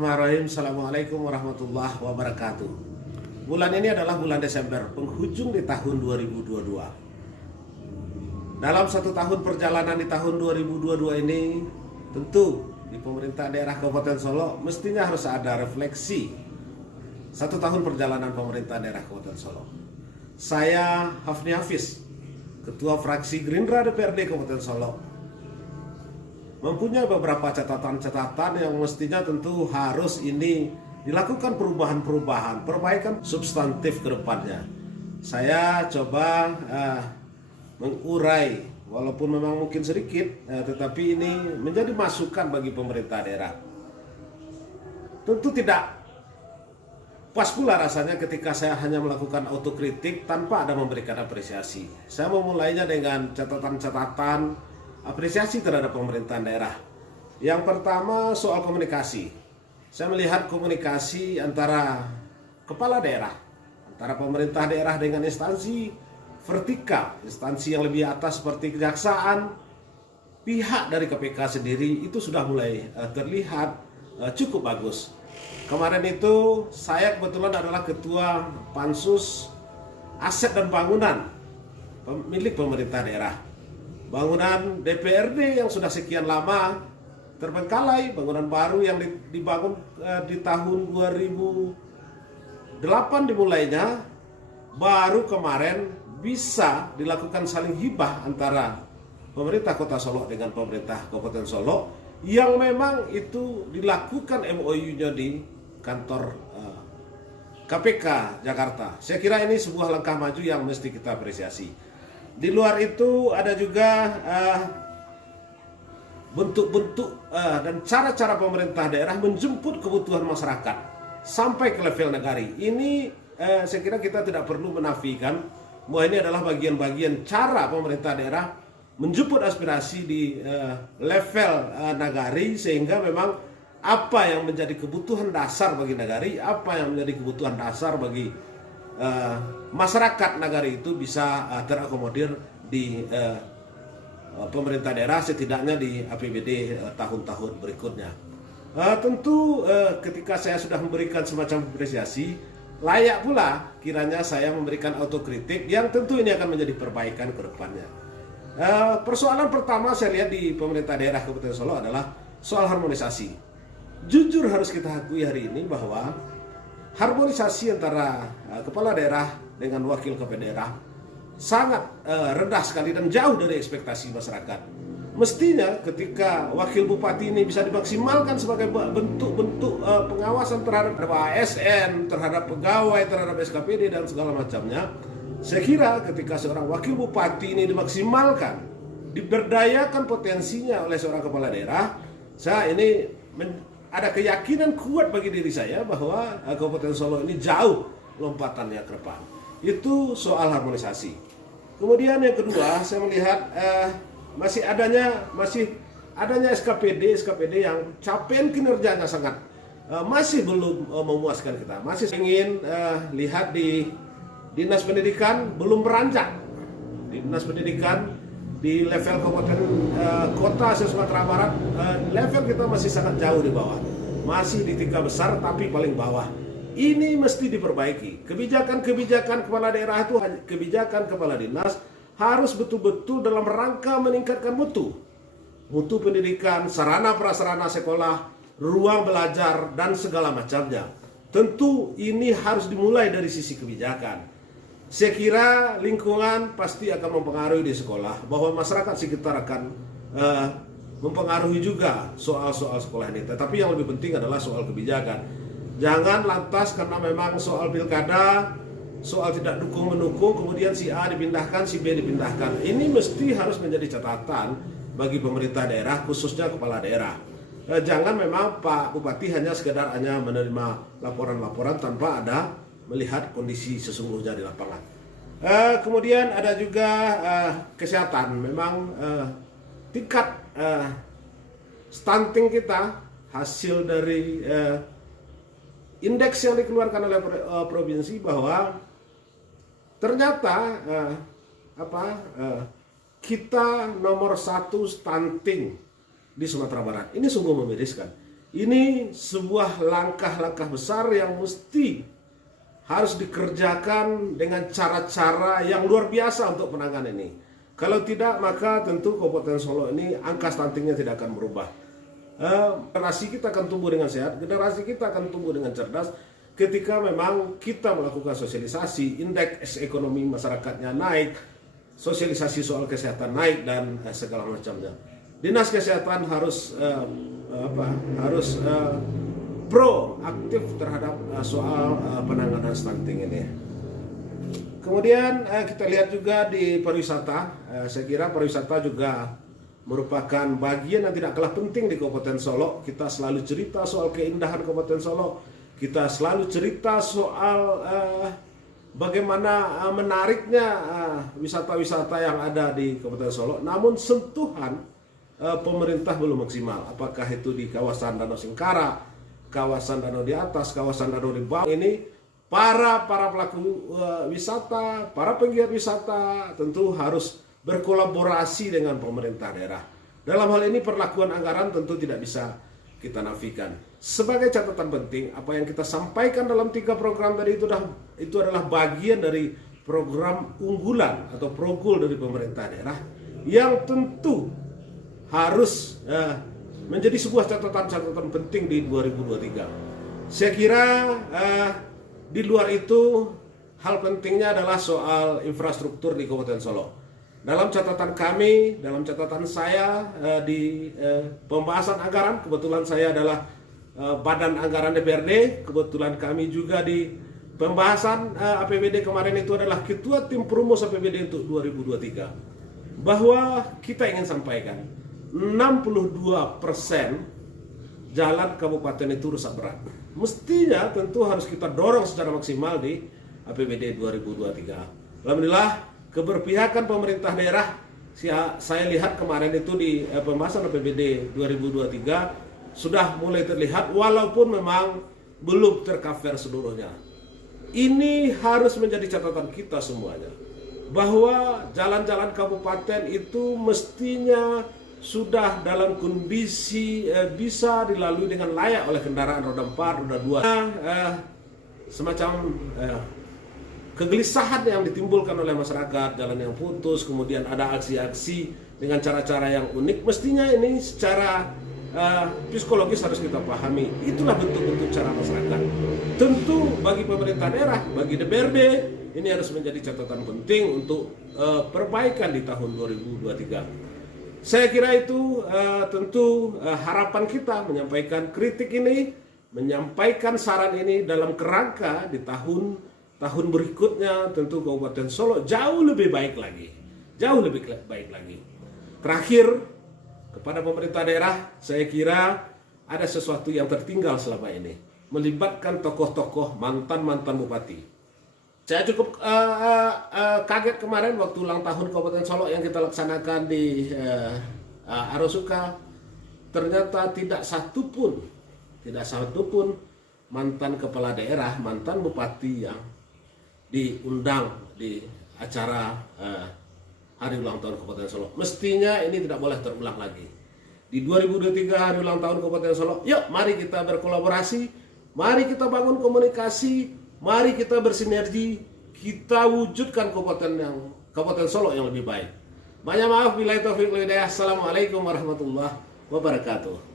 Bismillahirrahmanirrahim. Assalamualaikum warahmatullahi wabarakatuh. Bulan ini adalah bulan Desember, penghujung di tahun 2022. Dalam satu tahun perjalanan di tahun 2022 ini, tentu di pemerintah daerah Kabupaten Solo mestinya harus ada refleksi satu tahun perjalanan pemerintah daerah Kabupaten Solo. Saya Hafni Hafiz, Ketua Fraksi Gerindra DPRD Kabupaten Solo, mempunyai beberapa catatan-catatan yang mestinya tentu harus ini dilakukan perubahan-perubahan, perbaikan substantif ke depannya. Saya coba mengurai, walaupun memang mungkin sedikit, tetapi ini menjadi masukan bagi pemerintah daerah. Tentu tidak pas pula rasanya ketika saya hanya melakukan autokritik tanpa ada memberikan apresiasi. Saya memulainya dengan catatan-catatan apresiasi terhadap pemerintahan daerah. Yang pertama soal komunikasi. Saya melihat komunikasi antara kepala daerah, antara pemerintah daerah dengan instansi vertikal, instansi yang lebih atas seperti kejaksaan, pihak dari KPK sendiri itu sudah mulai terlihat cukup bagus. Kemarin itu saya kebetulan adalah ketua Pansus Aset dan Bangunan milik pemerintah daerah. Bangunan DPRD yang sudah sekian lama terbengkalai, bangunan baru yang dibangun di tahun 2008 dimulainya, baru kemarin bisa dilakukan saling hibah antara pemerintah Kota Solo dengan pemerintah Kabupaten Solo, yang memang itu dilakukan MOU-nya di kantor KPK Jakarta. Saya kira ini sebuah langkah maju yang mesti kita apresiasi. Di luar itu ada juga bentuk-bentuk dan cara-cara pemerintah daerah menjemput kebutuhan masyarakat sampai ke level negari. Ini saya kira kita tidak perlu menafikan bahwa ini adalah bagian-bagian cara pemerintah daerah menjemput aspirasi di level nagari, sehingga memang apa yang menjadi kebutuhan dasar bagi nagari, apa yang menjadi kebutuhan dasar bagi masyarakat nagari itu bisa terakomodir di pemerintah daerah, setidaknya di APBD tahun-tahun berikutnya. Tentu ketika saya sudah memberikan semacam apresiasi, layak pula kiranya saya memberikan autokritik yang tentu ini akan menjadi perbaikan ke depannya. Persoalan pertama saya lihat di pemerintah daerah Kabupaten Solo adalah soal harmonisasi. Jujur harus kita akui hari ini bahwa harmonisasi antara kepala daerah dengan wakil kepala daerah sangat rendah sekali dan jauh dari ekspektasi masyarakat. Mestinya ketika wakil bupati ini bisa dimaksimalkan sebagai bentuk-bentuk pengawasan terhadap ASN, terhadap pegawai, terhadap SKPD dan segala macamnya. Saya kira ketika seorang wakil bupati ini dimaksimalkan, diberdayakan potensinya oleh seorang kepala daerah, saya ini ada keyakinan kuat bagi diri saya bahwa Kabupaten Solo ini jauh lompatannya ke depan. Itu soal harmonisasi. Kemudian yang kedua, saya melihat masih adanya SKPD yang capaian kinerjanya sangat masih belum memuaskan kita. Masih ingin lihat di Dinas Pendidikan belum beranjak. Di Dinas Pendidikan di level kabupaten kota Sumatera Barat, level kita masih sangat jauh di bawah. Masih di tingkat besar tapi paling bawah. Ini mesti diperbaiki. Kebijakan-kebijakan kepala daerah itu, kebijakan kepala dinas harus betul-betul dalam rangka meningkatkan mutu pendidikan, sarana prasarana sekolah, ruang belajar dan segala macamnya. Tentu ini harus dimulai dari sisi kebijakan. Saya kira lingkungan pasti akan mempengaruhi di sekolah, bahwa masyarakat sekitar akan mempengaruhi juga soal-soal sekolah ini. Tetapi yang lebih penting adalah soal kebijakan. Jangan lantas karena memang soal pilkada, soal tidak dukung-mendukung, kemudian si A dipindahkan, si B dipindahkan. Ini mesti harus menjadi catatan bagi pemerintah daerah, khususnya kepala daerah. Jangan memang Pak Bupati hanya sekedar menerima laporan-laporan tanpa ada melihat kondisi sesungguhnya di lapangan. Kemudian ada juga kesehatan. Memang tingkat stunting kita hasil dari indeks yang dikeluarkan oleh provinsi, bahwa ternyata kita nomor 1 stunting di Sumatera Barat. Ini sungguh memiriskan. Ini sebuah langkah-langkah besar yang mesti harus dikerjakan dengan cara-cara yang luar biasa untuk penanganan ini. Kalau tidak, maka tentu Kabupaten Solo ini angka stuntingnya tidak akan berubah. Generasi kita akan tumbuh dengan sehat, generasi kita akan tumbuh dengan cerdas ketika memang kita melakukan sosialisasi, indeks ekonomi masyarakatnya naik, sosialisasi soal kesehatan naik, dan segala macamnya. Dinas Kesehatan harus proaktif terhadap soal penanganan stunting ini. Kemudian kita lihat juga di pariwisata. Saya kira pariwisata juga merupakan bagian yang tidak kalah penting di Kabupaten Solo. Kita selalu cerita soal keindahan Kabupaten Solo. Kita selalu cerita soal bagaimana menariknya wisata-wisata yang ada di Kabupaten Solo. Namun sentuhan pemerintah belum maksimal. Apakah itu di kawasan Danau Singkara, kawasan danau di atas, kawasan danau di bawah ini. Para pelaku wisata, para penggiat wisata tentu harus berkolaborasi dengan pemerintah daerah. Dalam hal ini perlakuan anggaran tentu tidak bisa kita nafikan. Sebagai catatan penting, apa yang kita sampaikan dalam 3 program tadi itu adalah bagian dari program unggulan atau progul dari pemerintah daerah yang tentu harus menjadi sebuah catatan penting di 2023. Saya kira di luar itu, hal pentingnya adalah soal infrastruktur di Kabupaten Solo. Dalam catatan kami, dalam catatan saya di pembahasan anggaran, kebetulan saya adalah Badan Anggaran DPRD, kebetulan kami juga di pembahasan APBD kemarin itu adalah Ketua Tim Perumus APBD untuk 2023. Bahwa kita ingin sampaikan, 62% jalan kabupaten itu rusak berat. Mestinya tentu harus kita dorong secara maksimal di APBD 2023. Alhamdulillah keberpihakan pemerintah daerah saya lihat kemarin itu di pembahasan APBD 2023 sudah mulai terlihat walaupun memang belum tercover seluruhnya. Ini harus menjadi catatan kita semuanya bahwa jalan-jalan kabupaten itu mestinya sudah dalam kondisi bisa dilalui dengan layak oleh kendaraan roda 4, roda 2. Semacam kegelisahan yang ditimbulkan oleh masyarakat, jalan yang putus, kemudian ada aksi-aksi dengan cara-cara yang unik. Mestinya ini secara psikologis harus kita pahami. Itulah bentuk-bentuk cara masyarakat. Tentu bagi pemerintah daerah, bagi DPRD, ini harus menjadi catatan penting untuk perbaikan di tahun 2023. Saya kira itu tentu harapan kita menyampaikan kritik ini, menyampaikan saran ini dalam kerangka di tahun berikutnya tentu Kabupaten Solo jauh lebih baik lagi. Jauh lebih baik lagi. Terakhir, kepada pemerintah daerah, saya kira ada sesuatu yang tertinggal selama ini. Melibatkan tokoh-tokoh mantan-mantan bupati. Saya cukup kaget kemarin waktu ulang tahun Kabupaten Solo yang kita laksanakan di Arosuka. Ternyata tidak satupun mantan kepala daerah, mantan bupati yang diundang di acara hari ulang tahun Kabupaten Solo. Mestinya ini tidak boleh terulang lagi. Di 2023 hari ulang tahun Kabupaten Solo, yuk mari kita berkolaborasi, mari kita bangun komunikasi, mari kita bersinergi, kita wujudkan Kabupaten Solo yang lebih baik. Banyak maaf, billahi taufiq wal hidayah. Assalamualaikum warahmatullahi wabarakatuh.